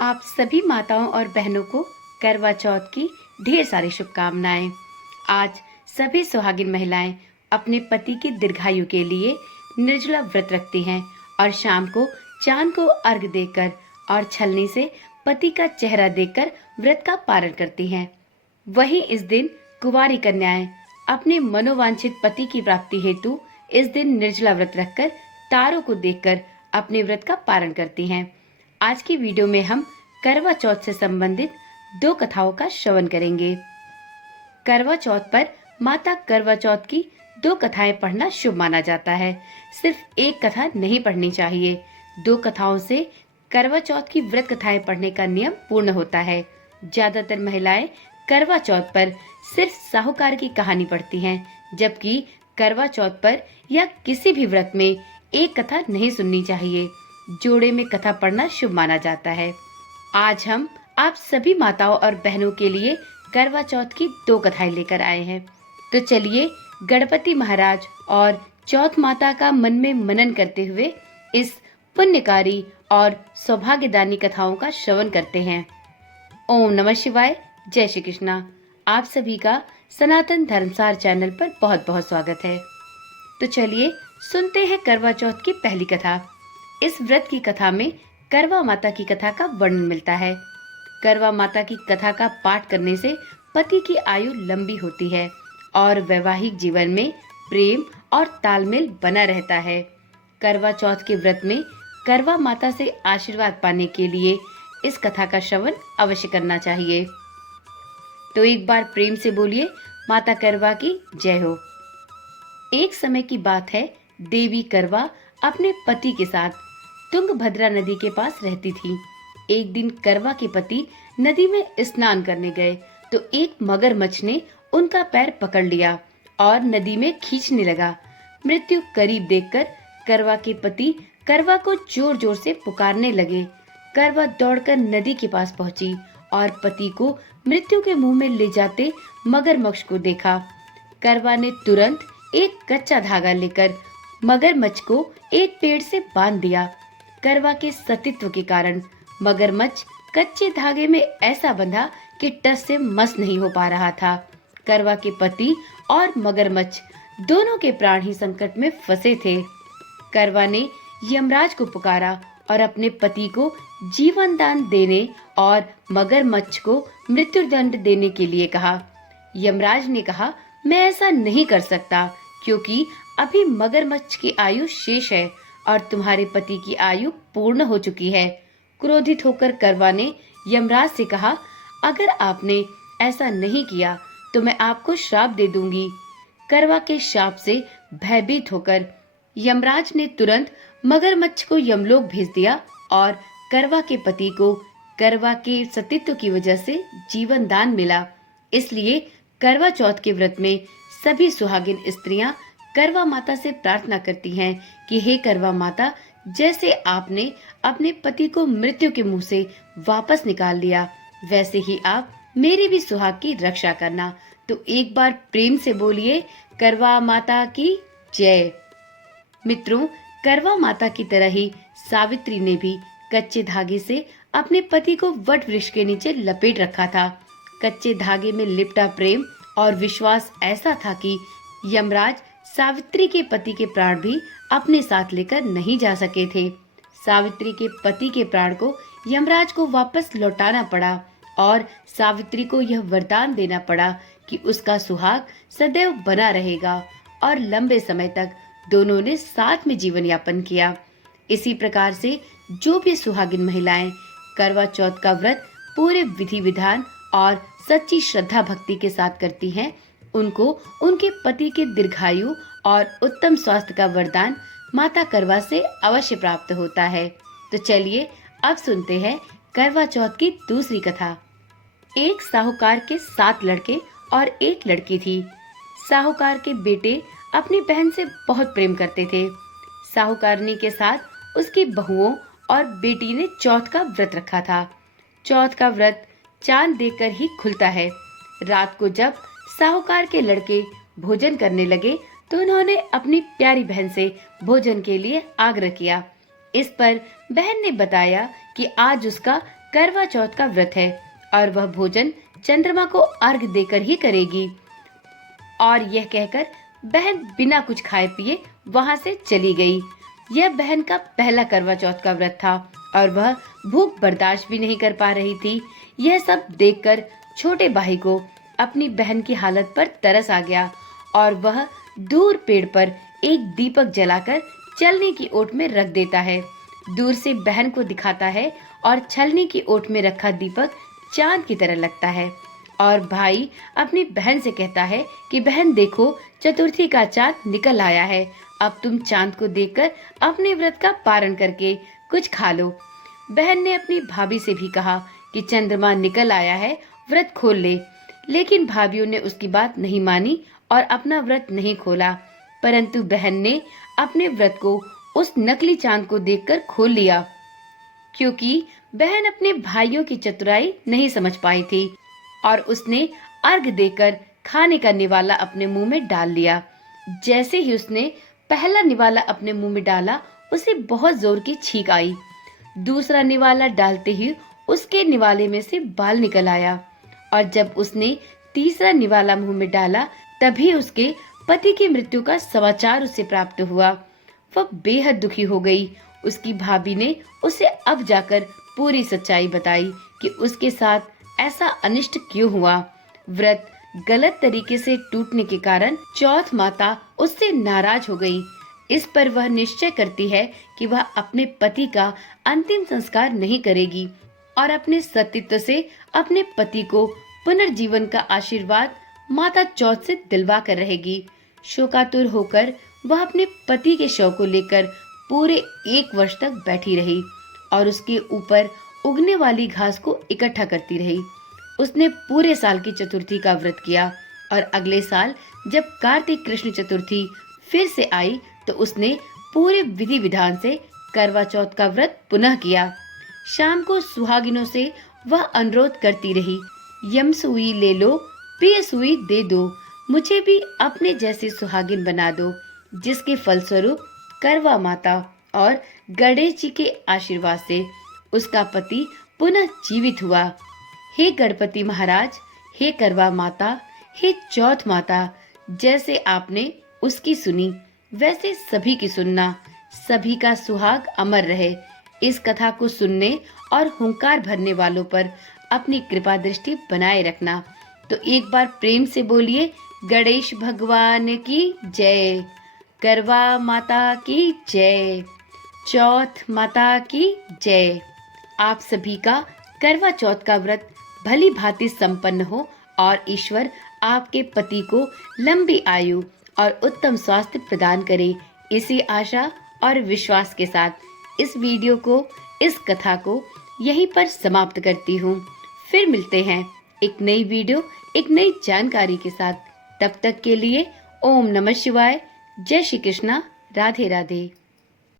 आप सभी माताओं और बहनों को करवा चौथ की ढेर सारी शुभकामनाएं। आज सभी सुहागिन महिलाएं अपने पति की दीर्घायु के लिए निर्जला व्रत रखती हैं और शाम को चांद को अर्घ देकर और छलनी से पति का चेहरा देखकर व्रत का पारण करती हैं। वहीं इस दिन कुंवारी कन्याएं अपने मनोवांछित पति की प्राप्ति हेतु इस दिन निर्जला व्रत रखकर तारों को देखकर अपने व्रत का पारण करती हैं। आज की वीडियो में हम करवा चौथ से संबंधित 2 कथाओं का श्रवण करेंगे। करवा चौथ पर माता करवा चौथ की 2 कथाएं पढ़ना शुभ माना जाता है। सिर्फ एक कथा नहीं पढ़नी चाहिए। 2 कथाओं से करवा चौथ की व्रत कथाएं पढ़ने का नियम पूर्ण होता है। ज्यादातर महिलाएं करवा चौथ पर सिर्फ साहूकार की कहानी पढ़ती हैं, जबकि करवा चौथ पर या किसी भी व्रत में एक कथा नहीं सुननी चाहिए। जोड़े में कथा पढ़ना शुभ माना जाता है। आज हम आप सभी माताओं और बहनों के लिए करवा चौथ की 2 कथाएं लेकर आए हैं। तो चलिए गणपति महाराज और चौथ माता का मन में मनन करते हुए इस पुण्यकारी और सौभाग्यदानी कथाओं का श्रवण करते हैं। ओम नमः शिवाय। जय श्री कृष्णा। आप सभी का सनातन धर्मसार चैनल पर बहुत बहुत स्वागत है। तो चलिए सुनते हैं करवा चौथ की पहली कथा। इस व्रत की कथा में करवा माता की कथा का वर्णन मिलता है। करवा माता की कथा का पाठ करने से पति की आयु लंबी होती है और वैवाहिक जीवन में प्रेम और तालमेल बना रहता है। करवा चौथ के व्रत में करवा माता से आशीर्वाद पाने के लिए इस कथा का श्रवण अवश्य करना चाहिए। तो एक बार प्रेम से बोलिए, माता करवा की जय हो। एक समय की बात है, देवी करवा अपने पति के साथ तुंगभद्रा नदी के पास रहती थी। एक दिन करवा के पति नदी में स्नान करने गए तो एक मगरमच्छ ने उनका पैर पकड़ लिया और नदी में खींचने लगा। मृत्यु करीब देखकर करवा के पति करवा को जोर जोर से पुकारने लगे। करवा दौड़कर नदी के पास पहुंची और पति को मृत्यु के मुंह में ले जाते मगरमच्छ को देखा। करवा ने तुरंत एक कच्चा धागा लेकर मगरमच्छ को एक पेड़ से बांध दिया। करवा के सतीत्व के कारण मगरमच्छ कच्चे धागे में ऐसा बंधा कि टस से मस नहीं हो पा रहा था। करवा के पति और मगरमच्छ दोनों के प्राण ही संकट में फंसे थे। करवा ने यमराज को पुकारा और अपने पति को जीवन दान देने और मगरमच्छ को मृत्युदंड देने के लिए कहा। यमराज ने कहा, मैं ऐसा नहीं कर सकता क्योंकि अभी मगरमच्छ की आयु शेष है और तुम्हारे पति की आयु पूर्ण हो चुकी है। क्रोधित होकर करवा ने यमराज से कहा, अगर आपने ऐसा नहीं किया तो मैं आपको श्राप दे दूंगी। करवा के श्राप से भयभीत होकर यमराज ने तुरंत मगरमच्छ को यमलोक भेज दिया और करवा के पति को करवा के सतीत्व की वजह से जीवन दान मिला। इसलिए करवा चौथ के व्रत में सभी सुहागिन स्त्रियां करवा माता से प्रार्थना करती हैं कि हे करवा माता, जैसे आपने अपने पति को मृत्यु के मुंह से वापस निकाल लिया, वैसे ही आप मेरी भी सुहाग की रक्षा करना। तो एक बार प्रेम से बोलिए, करवा माता की जय। मित्रों, करवा माता की तरह ही सावित्री ने भी कच्चे धागे से अपने पति को वट वृक्ष के नीचे लपेट रखा था। कच्चे धागे में लिपटा प्रेम और विश्वास ऐसा था कि यमराज सावित्री के पति के प्राण भी अपने साथ लेकर नहीं जा सके थे। सावित्री के पति के प्राण को यमराज को वापस लौटाना पड़ा और सावित्री को यह वरदान देना पड़ा कि उसका सुहाग सदैव बना रहेगा और लंबे समय तक दोनों ने साथ में जीवन यापन किया। इसी प्रकार से जो भी सुहागिन महिलाएं करवा चौथ का व्रत पूरे विधि विधान और सच्ची श्रद्धा भक्ति के साथ करती हैं, उनको उनके पति के दीर्घायु और उत्तम स्वास्थ्य का वरदान माता करवा से अवश्य प्राप्त होता है। तो चलिए अब सुनते हैं करवा चौथ की दूसरी कथा। एक साहूकार के 7 लड़के और एक लड़की थी। साहूकार के बेटे अपनी बहन से बहुत प्रेम करते थे। साहूकारनी के साथ उसकी बहुओं और बेटी ने चौथ का व्रत रखा था। चौथ का व्रत चांद देखकर ही खुलता है। रात को जब साहूकार के लड़के भोजन करने लगे तो उन्होंने अपनी प्यारी बहन से भोजन के लिए आग्रह किया। इस पर बहन ने बताया कि आज उसका करवा चौथ का व्रत है और वह भोजन चंद्रमा को अर्घ देकर ही करेगी। और यह कहकर बहन बिना कुछ खाए पिए वहां से चली गई। यह बहन का पहला करवा चौथ का व्रत था और वह भूख बर्दाश्त भी नहीं कर पा रही थी। यह सब देखकर छोटे भाई को अपनी बहन की हालत पर तरस आ गया और वह दूर पेड़ पर एक दीपक जलाकर चलनी की ओट में रख देता है। दूर से बहन को दिखाता है और छलनी की ओट में रखा दीपक चांद की तरह लगता है। और भाई अपनी बहन से कहता है कि बहन देखो, चतुर्थी का चांद निकल आया है। अब तुम चांद को देखकर अपने व्रत का पारण करके कुछ खा लो। बहन ने अपनी भाभी से भी कहा कि चंद्रमा निकल आया है, व्रत खोल ले। लेकिन भाभीओं ने उसकी बात नहीं मानी और अपना व्रत नहीं खोला। परंतु बहन ने अपने व्रत को उस नकली चांद को देखकर खोल लिया, क्योंकि बहन अपने भाइयों की चतुराई नहीं समझ पाई थी और उसने अर्घ देकर खाने का निवाला अपने मुंह में डाल लिया। जैसे ही उसने पहला निवाला अपने मुंह में डाला, उसे बहुत जोर की छींक आई। दूसरा निवाला डालते ही उसके निवाले में से बाल निकल आया और जब उसने तीसरा निवाला मुंह में डाला, तभी उसके पति की मृत्यु का समाचार उसे प्राप्त हुआ। वह बेहद दुखी हो गई। उसकी भाभी ने उसे अब जाकर पूरी सच्चाई बताई कि उसके साथ ऐसा अनिष्ट क्यों हुआ। व्रत गलत तरीके से टूटने के कारण चौथ माता उससे नाराज हो गई। इस पर वह निश्चय करती है कि वह अपने पति का अंतिम संस्कार नहीं करेगी और अपने सतीत्व से अपने पति को पुनर्जीवन का आशीर्वाद माता चौथ से दिलवा कर रहेगी। शोकातुर होकर वह अपने पति के शव को लेकर पूरे 1 वर्ष तक बैठी रही और उसके ऊपर उगने वाली घास को इकट्ठा करती रही। उसने पूरे साल की चतुर्थी का व्रत किया और अगले साल जब कार्तिक कृष्ण चतुर्थी फिर से आई तो उसने पूरे विधि विधान से करवा चौथ का व्रत पुनः किया। शाम को सुहागिनों से वह अनुरोध करती रही, यम सुई ले लो, पिय सुई दे दो, मुझे भी अपने जैसी सुहागिन बना दो। जिसके फलस्वरूप करवा माता और गणेश जी के आशीर्वाद से उसका पति पुनः जीवित हुआ। हे गणपति महाराज, हे करवा माता, हे चौथ माता, जैसे आपने उसकी सुनी वैसे सभी की सुनना। सभी का सुहाग अमर रहे। इस कथा को सुनने और हुंकार भरने वालों पर अपनी कृपा दृष्टि बनाए रखना। तो एक बार प्रेम से बोलिए, गणेश भगवान की जय, करवा माता की जय, चौथ माता की जय। आप सभी का करवा चौथ का व्रत भली भांति संपन्न हो और ईश्वर आपके पति को लंबी आयु और उत्तम स्वास्थ्य प्रदान करे। इसी आशा और विश्वास के साथ इस वीडियो को, इस कथा को यहीं पर समाप्त करती हूँ। फिर मिलते हैं एक नई वीडियो, एक नई जानकारी के साथ। तब तक के लिए ओम नमः शिवाय, जय श्री कृष्णा, राधे राधे।